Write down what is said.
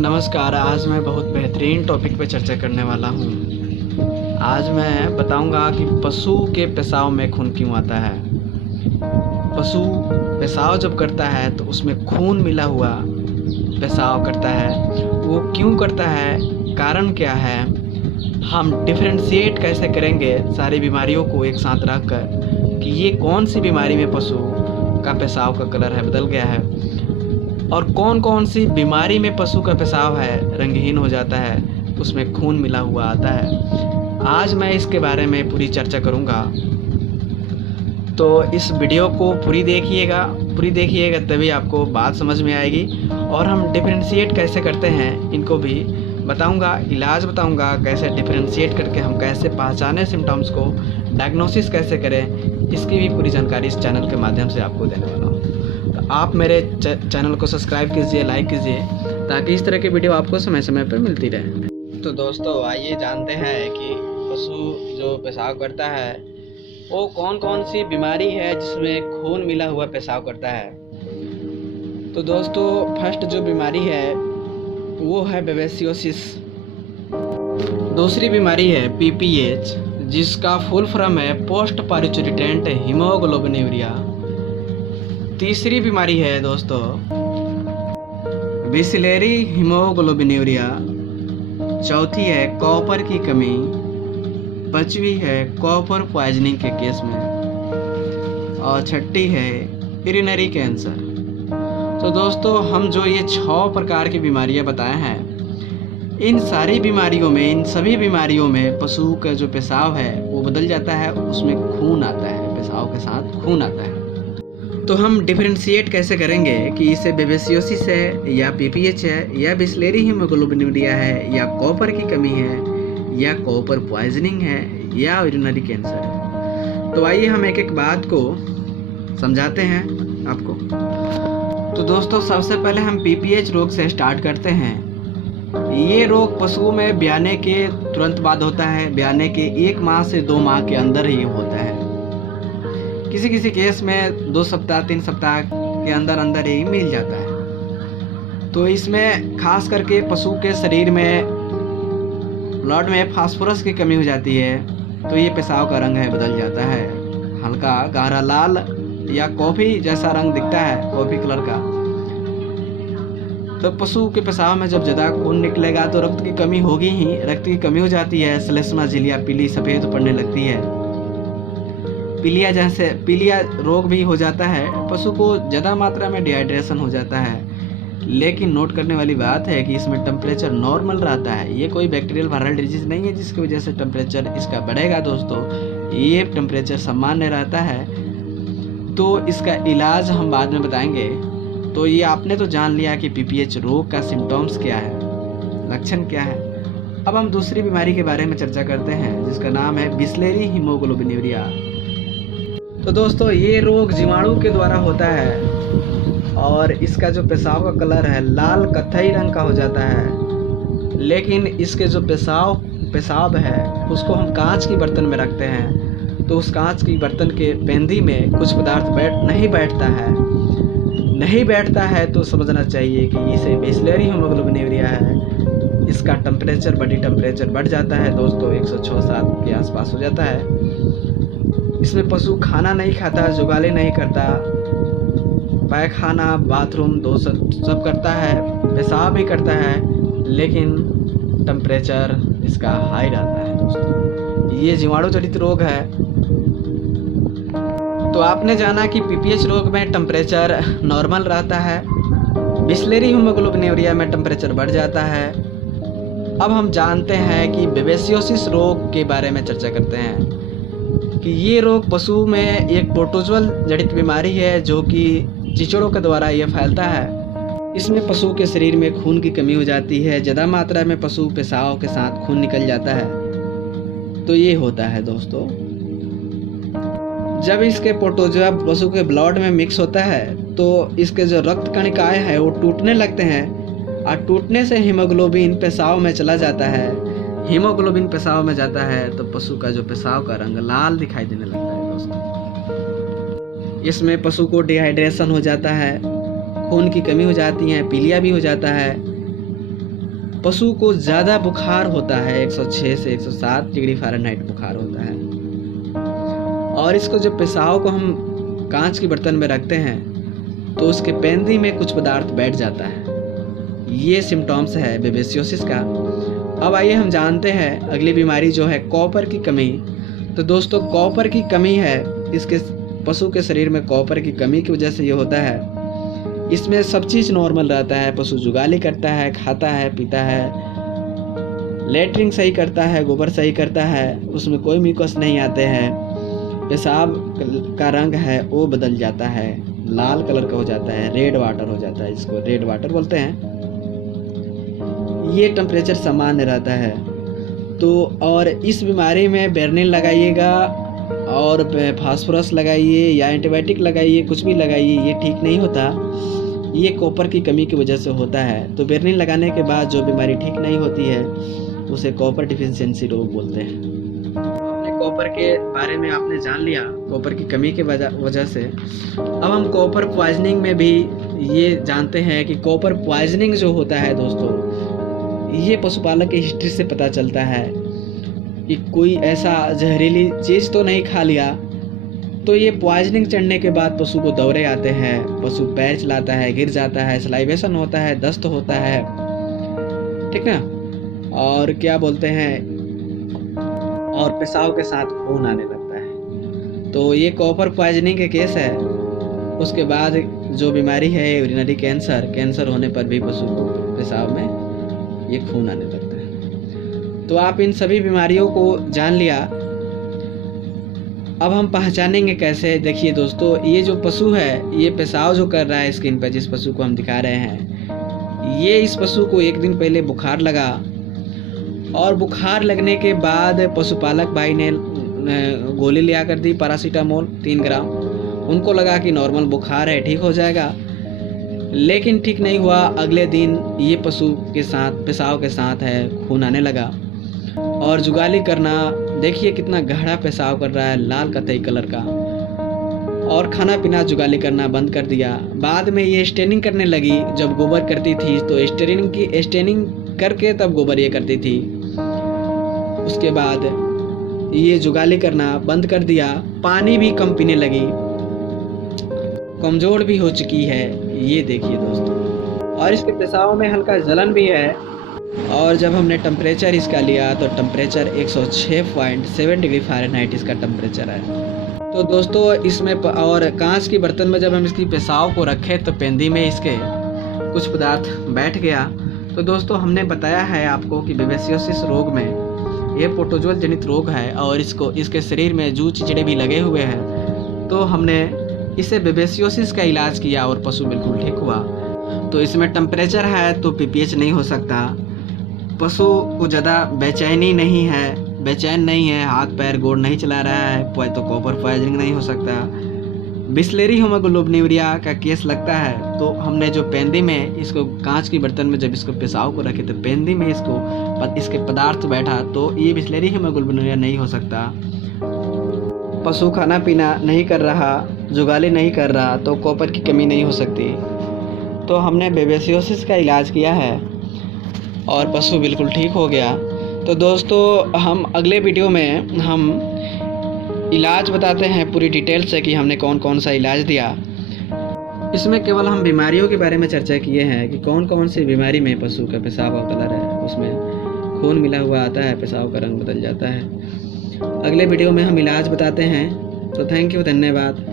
नमस्कार। आज मैं बहुत बेहतरीन टॉपिक पे चर्चा करने वाला हूँ। आज मैं बताऊँगा कि पशु के पेशाब में खून क्यों आता है। पशु पेशाब जब करता है तो उसमें खून मिला हुआ पेशाब करता है। वो क्यों करता है, कारण क्या है, हम डिफरेंशिएट कैसे करेंगे सारी बीमारियों को एक साथ रख कर कि ये कौन सी बीमारी में पशु का पेशाब का कलर है बदल गया है और कौन कौन सी बीमारी में पशु का पेशाब है रंगहीन हो जाता है, उसमें खून मिला हुआ आता है। आज मैं इसके बारे में पूरी चर्चा करूँगा, तो इस वीडियो को पूरी देखिएगा तभी आपको बात समझ में आएगी। और हम डिफरेंशिएट कैसे करते हैं इनको भी बताऊंगा, इलाज बताऊंगा कैसे डिफरेंशिएट करके हम कैसे पहचाने सिम्टम्स को, डायग्नोसिस कैसे करें, इसकी भी पूरी जानकारी इस चैनल के माध्यम से आपको देने वाला हूँ। तो आप मेरे चैनल को सब्सक्राइब कीजिए, लाइक कीजिए, ताकि इस तरह के वीडियो आपको समय समय पर मिलती रहे। तो दोस्तों आइए जानते हैं कि पशु जो पेशाब करता है वो कौन कौन सी बीमारी है जिसमें खून मिला हुआ पेशाब करता है। तो दोस्तों फर्स्ट जो बीमारी है वो है बेबेसियोसिस। दूसरी बीमारी है पीपीएच, जिसका फुल फॉर्म है पोस्ट पारिचुरिटेंट हीमोग्लोबिनूरिया। तीसरी बीमारी है दोस्तों बिस्लेरी हीमोग्लोबिनूरिया। चौथी है कॉपर की कमी। पांचवी है कॉपर पॉइजनिंग के केस में। और छठी है यूरिनरी कैंसर। तो दोस्तों हम जो ये 6 प्रकार की बीमारियां बताए हैं, इन सारी बीमारियों में, इन सभी बीमारियों में पशु का जो पेशाब है वो बदल जाता है, उसमें खून आता है, पेशाब के साथ खून आता है। तो हम डिफरेंशिएट कैसे करेंगे कि इसे बेबेसियोसिस है या पीपीएच है या बिस्लेरी हीमोग्लोबिनूरिया है या कॉपर की कमी है या कॉपर पॉइजनिंग है या यूरिनरी कैंसर है। तो आइए हम एक एक बात को समझाते हैं आपको। तो दोस्तों सबसे पहले हम पीपीएच रोग से स्टार्ट करते हैं। ये रोग पशुओं में ब्याने के तुरंत बाद होता है, ब्याने के 1 माह से 2 माह के अंदर ही होता है। किसी किसी केस में 2 सप्ताह 3 सप्ताह के अंदर अंदर ही मिल जाता है। तो इसमें खास करके पशु के शरीर में ब्लड में फास्फोरस की कमी हो जाती है, तो ये पेशाब का रंग है बदल जाता है, हल्का गहरा लाल या कॉफ़ी जैसा रंग दिखता है, कॉफ़ी कलर का। तो पशु के पेशाब में जब ज़्यादा खून निकलेगा तो रक्त की कमी होगी ही, रक्त की कमी हो जाती है, श्लेष्मा झिल्लियाँ पीली सफ़ेद पड़ने लगती है, पीलिया रोग भी हो जाता है। पशु को ज़्यादा मात्रा में डिहाइड्रेशन हो जाता है। लेकिन नोट करने वाली बात है कि इसमें टेम्परेचर नॉर्मल रहता है। ये कोई बैक्टीरियल वायरल डिजीज़ नहीं है जिसकी वजह से टेम्परेचर इसका बढ़ेगा दोस्तों, ये टेम्परेचर सामान्य रहता है। तो इसका इलाज हम बाद में बताएंगे। तो ये आपने तो जान लिया कि पीपीएच रोग का सिम्टम्स क्या है, लक्षण क्या है। अब हम दूसरी बीमारी के बारे में चर्चा करते हैं जिसका नाम है बिस्लेरी हीमोग्लोबिनूरिया। तो दोस्तों ये रोग जीवाणु के द्वारा होता है और इसका जो पेशाब का कलर है लाल कत्थई रंग का हो जाता है। लेकिन इसके जो पेशाब है उसको हम कांच की बर्तन में रखते हैं, तो उस कांच की बर्तन के पेंदी में कुछ पदार्थ नहीं बैठता है तो समझना चाहिए कि इसे बिस्लेरी हीमोग्लोबिनूरिया है। इसका टेम्परेचर, बॉडी टेम्परेचर बढ़ जाता है दोस्तों, 106-107 के आसपास हो जाता है। इसमें पशु खाना नहीं खाता, जुगाली नहीं करता, पैखाना बाथरूम सब करता है, पेशाब भी करता है, लेकिन टेम्परेचर इसका हाई रहता है दोस्तों। ये जीवाणु जनित रोग है। तो आपने जाना कि पीपीएच रोग में टेम्परेचर नॉर्मल रहता है, बिस्लेरी हीमोग्लोबिनूरिया में टेम्परेचर बढ़ जाता है। अब हम जानते हैं कि बेबेसियोसिस रोग के बारे में चर्चा करते हैं कि ये रोग पशु में एक प्रोटोजोअल जनित बीमारी है जो कि चिचड़ों के द्वारा ये फैलता है। इसमें पशु के शरीर में खून की कमी हो जाती है, ज़्यादा मात्रा में पशु पेशाब के साथ खून निकल जाता है। तो ये होता है दोस्तों, जब इसके प्रोटोजोआ पशु के ब्लड में मिक्स होता है तो इसके जो रक्त कणिकाएं हैं वो टूटने लगते हैं और टूटने से हीमोग्लोबिन पेशाब में चला जाता है। हीमोग्लोबिन पेशाब में जाता है तो पशु का जो पेशाब का रंग लाल दिखाई देने लगता है दोस्तों। इसमें पशु को डिहाइड्रेशन हो जाता है, खून की कमी हो जाती है, पीलिया भी हो जाता है। पशु को ज़्यादा बुखार होता है, 106 से 107 डिग्री फ़ारेनहाइट बुखार होता है। और इसको जब पेशाब को हम कांच के बर्तन में रखते हैं तो उसके पेंदी में कुछ पदार्थ बैठ जाता है। ये सिम्टम्स है बेबेसियोसिस का। अब आइए हम जानते हैं अगली बीमारी जो है कॉपर की कमी। तो दोस्तों कॉपर की कमी है, इसके पशु के शरीर में कॉपर की कमी की वजह से ये होता है। इसमें सब चीज़ नॉर्मल रहता है, पशु जुगाली करता है, खाता है, पीता है, लेटरिंग सही करता है, गोबर सही करता है, उसमें कोई म्यूकस नहीं आते हैं। पेशाब का रंग है वो बदल जाता है, लाल कलर का हो जाता है, रेड वाटर हो जाता है, इसको रेड वाटर बोलते हैं। ये टेम्परेचर सामान्य रहता है। तो और इस बीमारी में बेरनिल लगाइएगा और फास्फोरस लगाइए या एंटीबायोटिक लगाइए, कुछ भी लगाइए, ये ठीक नहीं होता। ये कॉपर की कमी की वजह से होता है। तो बेरनिल लगाने के बाद जो बीमारी ठीक नहीं होती है उसे कॉपर डिफिशियंसी रोग बोलते हैं। आपने कॉपर के बारे में आपने जान लिया, कॉपर की कमी के वजह से। अब हम कॉपर पॉइजनिंग में भी ये जानते हैं कि कॉपर पॉइजनिंग जो होता है दोस्तों, ये पशुपालक की हिस्ट्री से पता चलता है कि कोई ऐसा जहरीली चीज़ तो नहीं खा लिया। तो ये पॉइजनिंग चढ़ने के बाद पशु को दौरे आते हैं, पशु पैर चलाता है, गिर जाता है, सलाइवेशन होता है, दस्त होता है, ठीक ना, और क्या बोलते हैं, और पेशाब के साथ खून आने लगता है। तो ये कॉपर पॉइजनिंग के केस है। उसके बाद जो बीमारी है यूरिनरी कैंसर होने पर भी पशु को पेशाब में ये खून आने लगता है। तो आप इन सभी बीमारियों को जान लिया। अब हम पहचानेंगे कैसे। देखिए दोस्तों, ये जो पशु है ये पेशाब जो कर रहा है स्किन पर, जिस पशु को हम दिखा रहे हैं, ये इस पशु को एक दिन पहले बुखार लगा और बुखार लगने के बाद पशुपालक भाई ने गोली लिया कर दी, पैरासीटामोल 3 ग्राम। उनको लगा कि नॉर्मल बुखार है, ठीक हो जाएगा, लेकिन ठीक नहीं हुआ। अगले दिन ये पशु के साथ पेशाब के साथ है खून आने लगा। और जुगाली करना, देखिए कितना गहरा पेशाब कर रहा है, लाल कथई कलर का। और खाना पीना जुगाली करना बंद कर दिया। बाद में ये स्टेनिंग करने लगी। जब गोबर करती थी तो स्टेनिंग करके तब गोबर ये करती थी। उसके बाद ये जुगाली करना बंद कर दिया। पानी भी कम पीने लगी, कमज़ोर भी हो चुकी है, ये देखिए दोस्तों। और इसके पेशाब में हल्का जलन भी है। और जब हमने टेम्परेचर इसका लिया तो टेम्परेचर 106.7 डिग्री फ़ारेनहाइट इसका टेम्परेचर है। तो दोस्तों इसमें और कांच के बर्तन में जब हम इसकी पेशाब को रखे तो पेंदी में इसके कुछ पदार्थ बैठ गया। तो दोस्तों हमने बताया है आपको कि बेबेसियोसिस रोग में ये प्रोटोजोल जनित रोग है और इसके शरीर में जू चिचड़े भी लगे हुए हैं। तो हमने इसे बेबेसियोसिस का इलाज किया और पशु बिल्कुल ठीक हुआ। तो इसमें टेम्परेचर है तो पीपीएच नहीं हो सकता। पशु को ज़्यादा बेचैन नहीं है, हाथ पैर गोड़ नहीं चला रहा है, तो कॉपर पॉइजनिंग नहीं हो सकता। बिस्लेरी हीमोग्लोबिनुरिया का केस लगता है। तो हमने जो पेंदी में इसको कांच के बर्तन में जब इसको पेशाब को रखे तो पेंदी में इसके पदार्थ बैठा, तो ये बिस्लेरी हीमोग्लोबिनुरिया नहीं हो सकता। पशु खाना पीना नहीं कर रहा, जुगाली नहीं कर रहा, तो कॉपर की कमी नहीं हो सकती। तो हमने बेबेसियोसिस का इलाज किया है और पशु बिल्कुल ठीक हो गया। तो दोस्तों हम अगले वीडियो में हम इलाज बताते हैं पूरी डिटेल से कि हमने कौन कौन सा इलाज दिया। इसमें केवल हम बीमारियों के बारे में चर्चा किए हैं कि कौन कौन सी बीमारी में पशु का पेशाब का कलर है, उसमें खून मिला हुआ आता है, पेशाब का रंग बदल जाता है। अगले वीडियो में हम इलाज बताते हैं। तो थैंक यू, धन्यवाद।